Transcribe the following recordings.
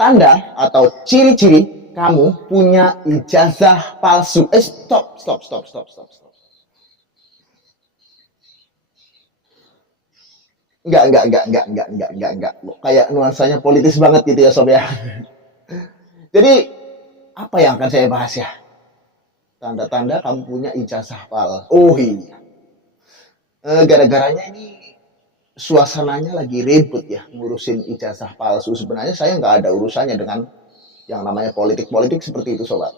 Tanda atau ciri-ciri kamu punya ijazah palsu. Stop. Enggak. Kayak nuansanya politis banget gitu ya, Sob ya. Jadi, apa yang akan saya bahas ya? Tanda-tanda kamu punya ijazah palsu. Oh iya. Gara-garanya ini suasananya lagi ribut ya, ngurusin ijazah palsu. Sebenarnya saya nggak ada urusannya dengan yang namanya politik-politik seperti itu, Sobat.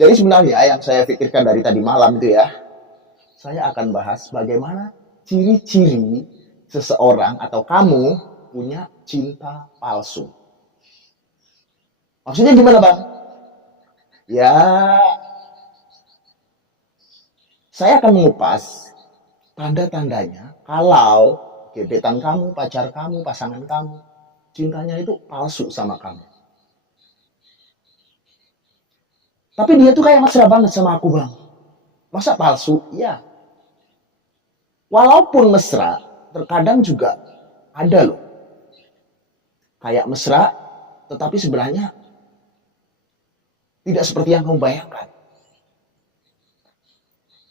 Jadi sebenarnya yang saya pikirkan dari tadi malam itu ya, saya akan bahas bagaimana ciri-ciri seseorang atau kamu punya cinta palsu. Maksudnya gimana, Bang? Ya, saya akan mengupas tanda-tandanya kalau gebetan kamu, pacar kamu, pasangan kamu, cintanya itu palsu sama kamu. Tapi dia tuh kayak mesra banget sama aku, Bang. Masa palsu? Iya. Walaupun mesra, terkadang juga ada loh. Kayak mesra, tetapi sebenarnya tidak seperti yang kamu bayangkan.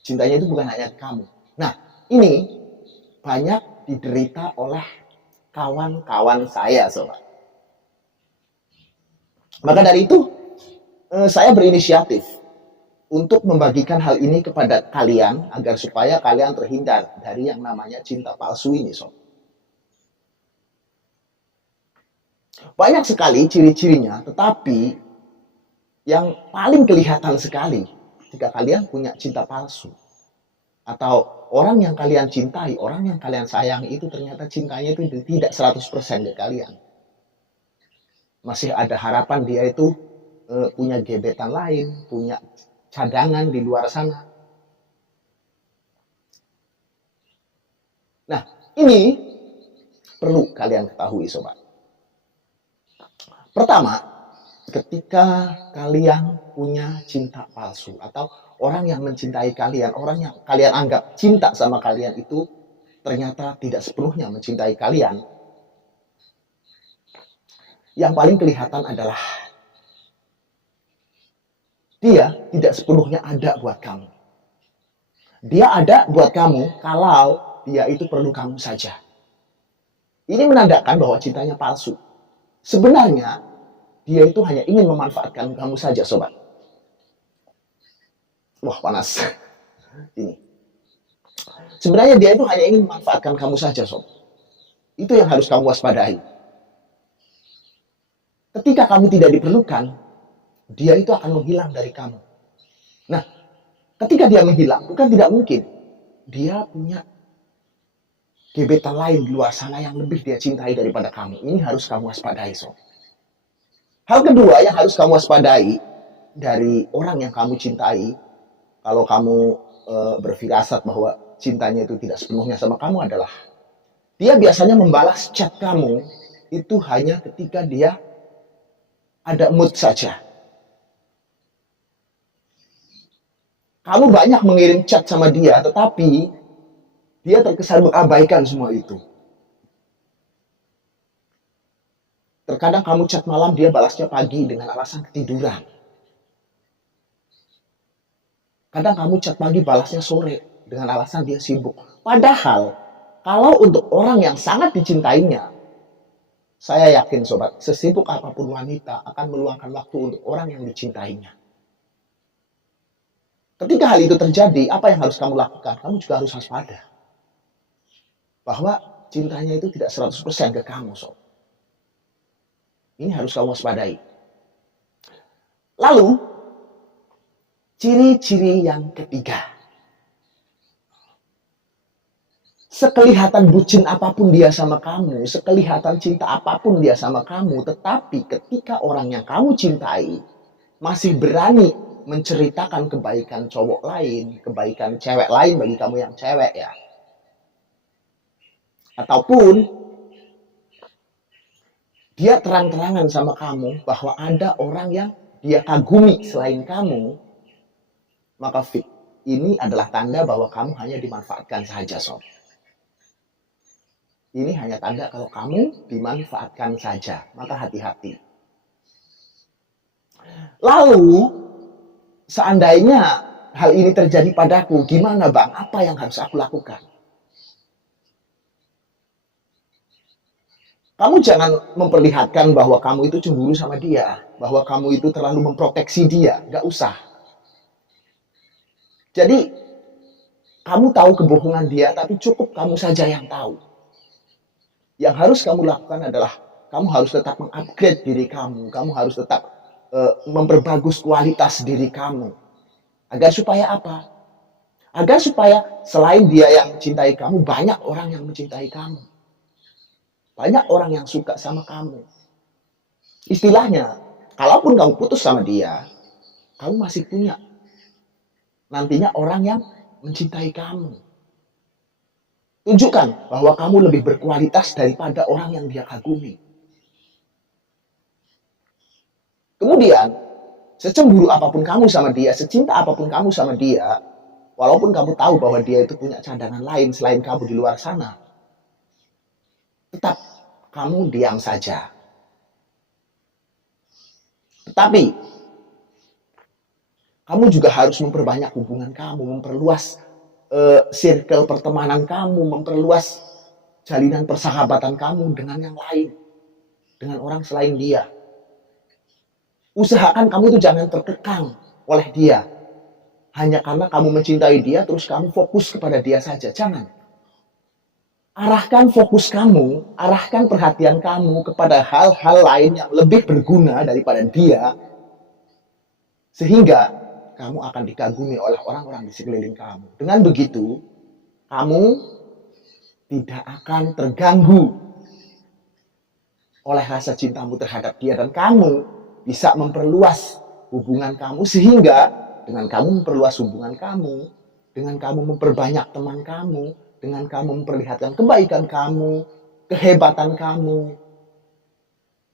Cintanya itu bukan hanya kamu. Nah, ini banyak diderita oleh kawan-kawan saya, Sobat. Maka dari itu, saya berinisiatif untuk membagikan hal ini kepada kalian agar supaya kalian terhindar dari yang namanya cinta palsu ini, Sob. Banyak sekali ciri-cirinya, tetapi yang paling kelihatan sekali jika kalian punya cinta palsu atau orang yang kalian cintai, orang yang kalian sayangi itu ternyata cintanya itu tidak 100% ke kalian. Masih ada harapan dia itu punya gebetan lain, punya cadangan di luar sana. Nah, ini perlu kalian ketahui, Sobat. Pertama, ketika kalian punya cinta palsu atau orang yang mencintai kalian, orang yang kalian anggap cinta sama kalian itu ternyata tidak sepenuhnya mencintai kalian, yang paling kelihatan adalah dia tidak sepenuhnya ada buat kamu. Dia ada buat kamu kalau dia itu perlu kamu saja. Ini menandakan bahwa cintanya palsu. Sebenarnya dia itu hanya ingin memanfaatkan kamu saja, Sobat. Wah, panas. Ini. Sebenarnya dia itu hanya ingin memanfaatkan kamu saja, Sob. Itu yang harus kamu waspadai. Ketika kamu tidak diperlukan, dia itu akan menghilang dari kamu. Nah, ketika dia menghilang, bukan tidak mungkin. Dia punya gebetan lain di luar sana yang lebih dia cintai daripada kamu. Ini harus kamu waspadai, Sob. Hal kedua yang harus kamu waspadai dari orang yang kamu cintai, kalau kamu berfirasat bahwa cintanya itu tidak sepenuhnya sama kamu adalah dia biasanya membalas chat kamu itu hanya ketika dia ada mood saja. Kamu banyak mengirim chat sama dia, tetapi dia terkesan mengabaikan semua itu. Terkadang kamu chat malam, dia balasnya pagi dengan alasan ketiduran. Kadang kamu chat pagi, balasnya sore dengan alasan dia sibuk. Padahal, kalau untuk orang yang sangat dicintainya, saya yakin, Sobat, sesibuk apapun wanita akan meluangkan waktu untuk orang yang dicintainya. Ketika hal itu terjadi, apa yang harus kamu lakukan? Kamu juga harus waspada. Bahwa cintanya itu tidak 100% ke kamu, Sob. Ini harus kamu waspadai. Lalu, ciri-ciri yang ketiga. Sekelihatan bucin apapun dia sama kamu, sekelihatan cinta apapun dia sama kamu, tetapi ketika orang yang kamu cintai masih berani menceritakan kebaikan cowok lain, kebaikan cewek lain bagi kamu yang cewek ya. Ataupun dia terang-terangan sama kamu bahwa ada orang yang dia kagumi selain kamu, maka ini adalah tanda bahwa kamu hanya dimanfaatkan saja, Sob. Ini hanya tanda kalau kamu dimanfaatkan saja. Maka hati-hati. Lalu, seandainya hal ini terjadi padaku, gimana Bang? Apa yang harus aku lakukan? Kamu jangan memperlihatkan bahwa kamu itu cemburu sama dia, bahwa kamu itu terlalu memproteksi dia. Gak usah. Jadi, kamu tahu kebohongan dia, tapi cukup kamu saja yang tahu. Yang harus kamu lakukan adalah kamu harus tetap mengupgrade diri kamu. Kamu harus tetap memperbagus kualitas diri kamu. Agar supaya apa? Agar supaya selain dia yang mencintai kamu, banyak orang yang mencintai kamu. Banyak orang yang suka sama kamu. Istilahnya, kalaupun kamu putus sama dia, kamu masih punya nantinya orang yang mencintai kamu. Tunjukkan bahwa kamu lebih berkualitas daripada orang yang dia kagumi. Kemudian, secemburu apapun kamu sama dia, secinta apapun kamu sama dia, walaupun kamu tahu bahwa dia itu punya cadangan lain selain kamu di luar sana, tetap kamu diam saja. Tetapi, kamu juga harus memperbanyak hubungan kamu, memperluas circle pertemanan kamu, memperluas jalinan persahabatan kamu dengan yang lain, dengan orang selain dia. Usahakan kamu itu jangan terkekang oleh dia. Hanya karena kamu mencintai dia, terus kamu fokus kepada dia saja. Jangan. Arahkan fokus kamu, arahkan perhatian kamu kepada hal-hal lain yang lebih berguna daripada dia, sehingga kamu akan dikagumi oleh orang-orang di sekeliling kamu. Dengan begitu, kamu tidak akan terganggu oleh rasa cintamu terhadap dia, dan kamu bisa memperluas hubungan kamu, sehingga dengan kamu memperluas hubungan kamu, dengan kamu memperbanyak teman kamu, dengan kamu memperlihatkan kebaikan kamu, kehebatan kamu,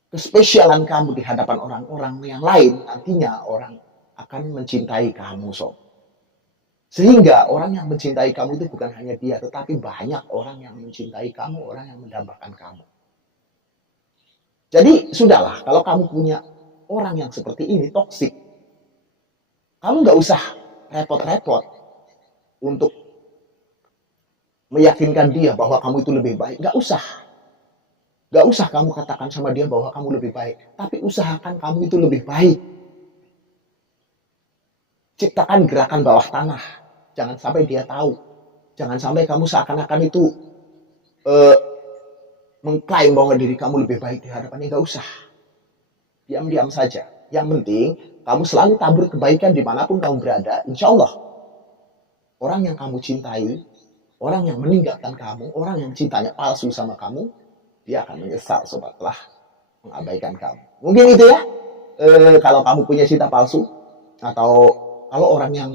kespesialan kamu di hadapan orang-orang yang lain, nantinya orang akan mencintai kamu, sob. Sehingga orang yang mencintai kamu itu bukan hanya dia, tetapi banyak orang yang mencintai kamu, orang yang mendambakan kamu. Jadi, sudahlah, kalau kamu punya orang yang seperti ini, toksik, kamu gak usah repot-repot untuk meyakinkan dia bahwa kamu itu lebih baik. Gak usah. Gak usah kamu katakan sama dia bahwa kamu lebih baik. Tapi usahakan kamu itu lebih baik. Ciptakan gerakan bawah tanah. Jangan sampai dia tahu. Jangan sampai kamu seakan-akan itu mengklaim bahwa diri kamu lebih baik di hadapannya. Gak usah. Diam-diam saja. Yang penting, kamu selalu tabur kebaikan dimanapun kamu berada. Insya Allah, orang yang kamu cintai, orang yang meninggalkan kamu, orang yang cintanya palsu sama kamu, dia akan menyesal sobat telah mengabaikan kamu. Mungkin itu ya, kalau kamu punya cinta palsu, atau kalau orang yang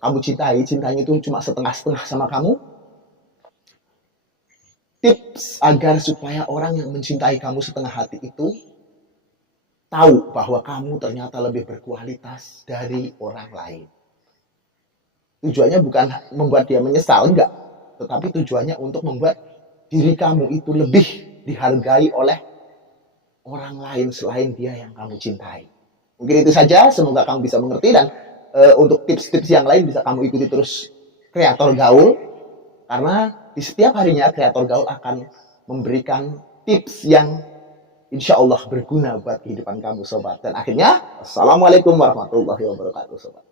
kamu cintai, cintanya itu cuma setengah-setengah sama kamu, tips agar supaya orang yang mencintai kamu setengah hati itu tahu bahwa kamu ternyata lebih berkualitas dari orang lain. Tujuannya bukan membuat dia menyesal, enggak. Tetapi tujuannya untuk membuat diri kamu itu lebih dihargai oleh orang lain selain dia yang kamu cintai. Mungkin itu saja, semoga kamu bisa mengerti, dan untuk tips-tips yang lain bisa kamu ikuti terus Kreator Gaul, karena di setiap harinya Kreator Gaul akan memberikan tips yang insya Allah berguna buat kehidupan kamu sobat. Dan akhirnya, Assalamualaikum warahmatullahi wabarakatuh sobat.